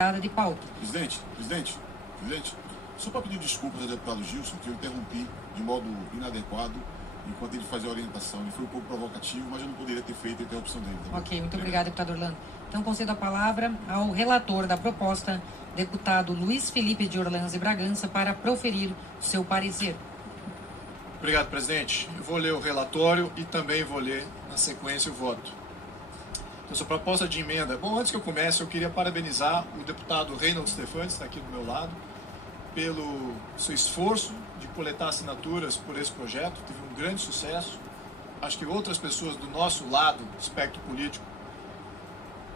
de pauta. Presidente, só para pedir desculpas ao deputado Gilson, que eu interrompi de modo inadequado enquanto ele fazia a orientação. Ele foi um pouco provocativo, mas eu não poderia ter feito a interrupção dele. Tá? Ok, muito obrigado, deputado Orlando. Então, concedo a palavra ao relator da proposta, deputado Luiz Felipe de Orleans e Bragança, para proferir o seu parecer. Obrigado, presidente. Eu vou ler o relatório e também vou ler, na sequência, o voto. Então, essa proposta de emenda... Bom, antes que eu comece, eu queria parabenizar o deputado Reinaldo Stefanes, que está aqui do meu lado, pelo seu esforço de coletar assinaturas por esse projeto. Teve um grande sucesso. Acho que outras pessoas do nosso lado, do espectro político,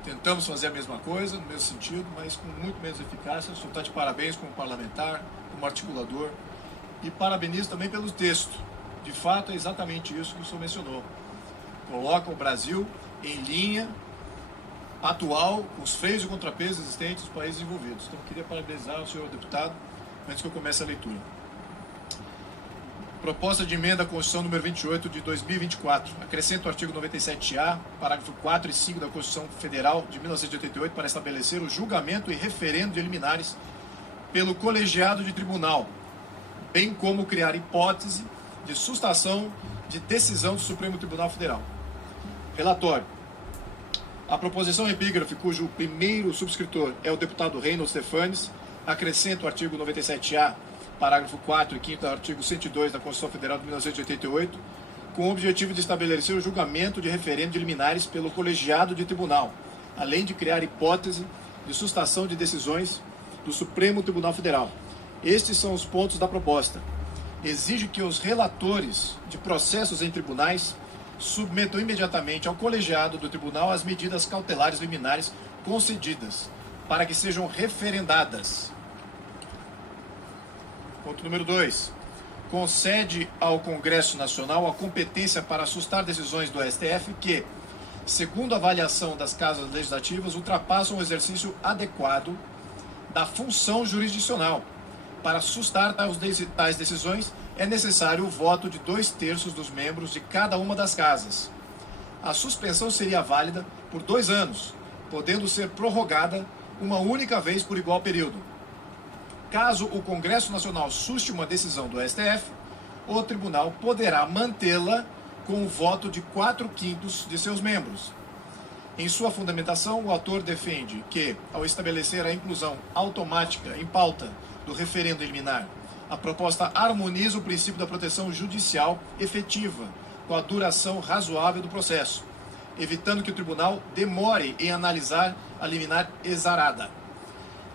tentamos fazer a mesma coisa, no mesmo sentido, mas com muito menos eficácia. O senhor está de parabéns como parlamentar, como articulador. E parabenizo também pelo texto. De fato, é exatamente isso que o senhor mencionou. Coloca o Brasil em linha atual, com os freios e contrapesos existentes dos países envolvidos. Então, eu queria parabenizar o senhor deputado, antes que eu comece a leitura. Proposta de emenda à Constituição número 28 de 2024. Acrescenta o artigo 97A, parágrafo 4 e 5 da Constituição Federal de 1988 para estabelecer o julgamento e referendo de liminares pelo colegiado de tribunal, bem como criar hipótese de sustação de decisão do Supremo Tribunal Federal. Relatório. A proposição epígrafe, cujo primeiro subscritor é o deputado Reinaldo Stefanes, acrescenta o artigo 97A, parágrafo 4 e 5 do artigo 102 da Constituição Federal de 1988, com o objetivo de estabelecer o julgamento de referendo de liminares pelo colegiado de tribunal, além de criar hipótese de sustação de decisões do Supremo Tribunal Federal. Estes são os pontos da proposta. Exige que os relatores de processos em tribunais submetam imediatamente ao colegiado do tribunal as medidas cautelares liminares concedidas, para que sejam referendadas. Ponto número 2. Concede ao Congresso Nacional a competência para sustar decisões do STF que, segundo a avaliação das casas legislativas, ultrapassam o exercício adequado da função jurisdicional. Para sustar tais decisões, é necessário o voto de 2/3 dos membros de cada uma das casas. A suspensão seria válida por 2 anos, podendo ser prorrogada uma única vez por igual período. Caso o Congresso Nacional suste uma decisão do STF, o tribunal poderá mantê-la com o voto de 4/5 de seus membros. Em sua fundamentação, o autor defende que, ao estabelecer a inclusão automática em pauta do referendo liminar, a proposta harmoniza o princípio da proteção judicial efetiva com a duração razoável do processo, evitando que o tribunal demore em analisar a liminar exarada.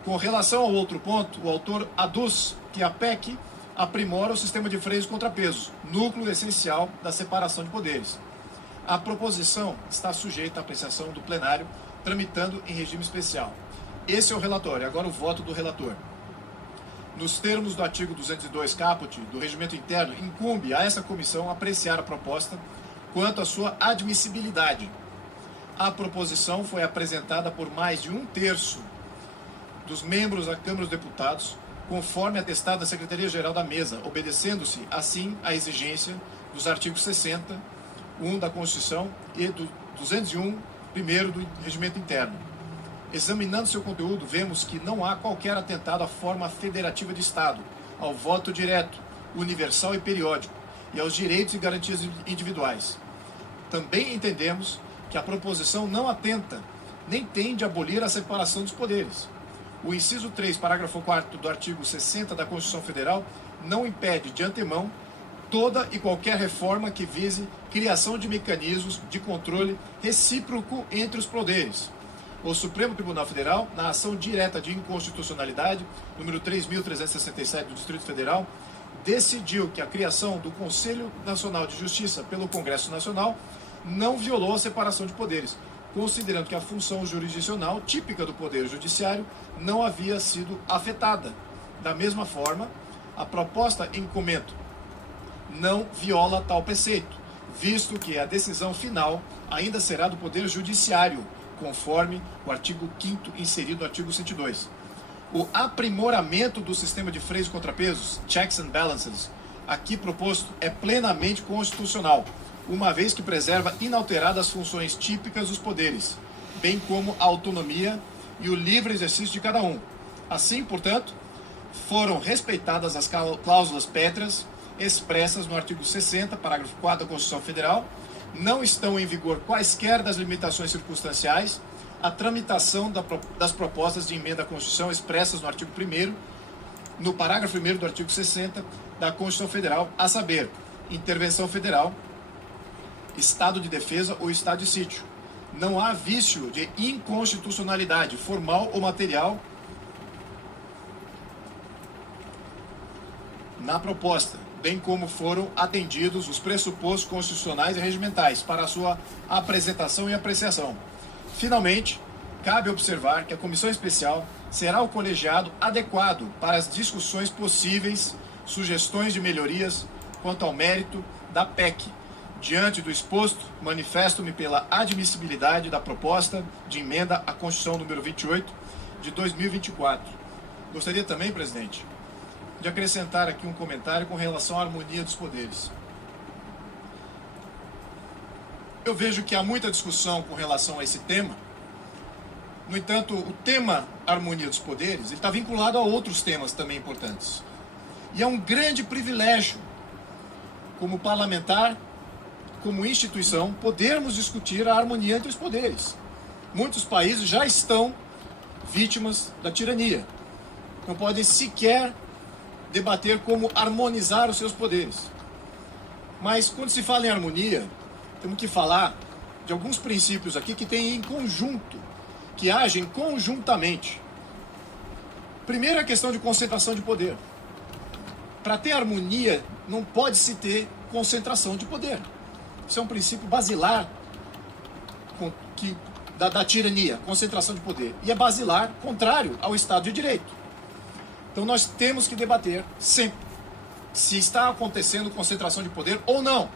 Com relação ao outro ponto, o autor aduz que a PEC aprimora o sistema de freios e contrapesos, núcleo essencial da separação de poderes. A proposição está sujeita à apreciação do plenário, tramitando em regime especial. Esse é o relatório. Agora o voto do relator. Nos termos do artigo 202 caput do Regimento Interno, incumbe a essa comissão apreciar a proposta quanto à sua admissibilidade. A proposição foi apresentada por mais de 1/3 dos membros da Câmara dos Deputados, conforme atestado da Secretaria-Geral da Mesa, obedecendo-se, assim, à exigência dos artigos 60, 1 da Constituição e do 201, primeiro do Regimento Interno. Examinando seu conteúdo, vemos que não há qualquer atentado à forma federativa de Estado, ao voto direto, universal e periódico, e aos direitos e garantias individuais. Também entendemos que a proposição não atenta, nem tende a abolir a separação dos poderes. O inciso 3, parágrafo 4º do artigo 60 da Constituição Federal não impede, de antemão, toda e qualquer reforma que vise criação de mecanismos de controle recíproco entre os poderes. O Supremo Tribunal Federal, na ação direta de inconstitucionalidade, número 3.367 do Distrito Federal, decidiu que a criação do Conselho Nacional de Justiça pelo Congresso Nacional não violou a separação de poderes, considerando que a função jurisdicional típica do Poder Judiciário não havia sido afetada. Da mesma forma, a proposta em comento não viola tal preceito, visto que a decisão final ainda será do Poder Judiciário, conforme o artigo 5º inserido no artigo 102. O aprimoramento do sistema de freios e contrapesos, checks and balances, aqui proposto é plenamente constitucional, uma vez que preserva inalteradas as funções típicas dos poderes, bem como a autonomia e o livre exercício de cada um. Assim, portanto, foram respeitadas as cláusulas pétreas expressas no artigo 60, parágrafo 4 da Constituição Federal. Não estão em vigor quaisquer das limitações circunstanciais à tramitação das propostas de emenda à Constituição expressas no artigo 1º, no parágrafo 1º do artigo 60 da Constituição Federal, a saber, intervenção federal, estado de defesa ou estado de sítio. Não há vício de inconstitucionalidade formal ou material na proposta, bem como foram atendidos os pressupostos constitucionais e regimentais para a sua apresentação e apreciação. Finalmente, cabe observar que a comissão especial será o colegiado adequado para as discussões possíveis, sugestões de melhorias quanto ao mérito da PEC. Diante do exposto, manifesto-me pela admissibilidade da proposta de emenda à Constituição número 28 de 2024. Gostaria também, presidente, de acrescentar aqui um comentário com relação à harmonia dos poderes. Eu vejo que há muita discussão com relação a esse tema. No entanto, o tema harmonia dos poderes está vinculado a outros temas também importantes. E é um grande privilégio, como parlamentar, como instituição, podermos discutir a harmonia entre os poderes. Muitos países já estão vítimas da tirania. Não podem sequer debater como harmonizar os seus poderes. Mas quando se fala em harmonia, temos que falar de alguns princípios aqui que têm em conjunto, que agem conjuntamente. Primeiro, a questão de concentração de poder. Para ter harmonia, não pode se ter concentração de poder. Isso é um princípio basilar da tirania, concentração de poder. E é basilar, contrário ao Estado de Direito. Então nós temos que debater sempre se está acontecendo concentração de poder ou não.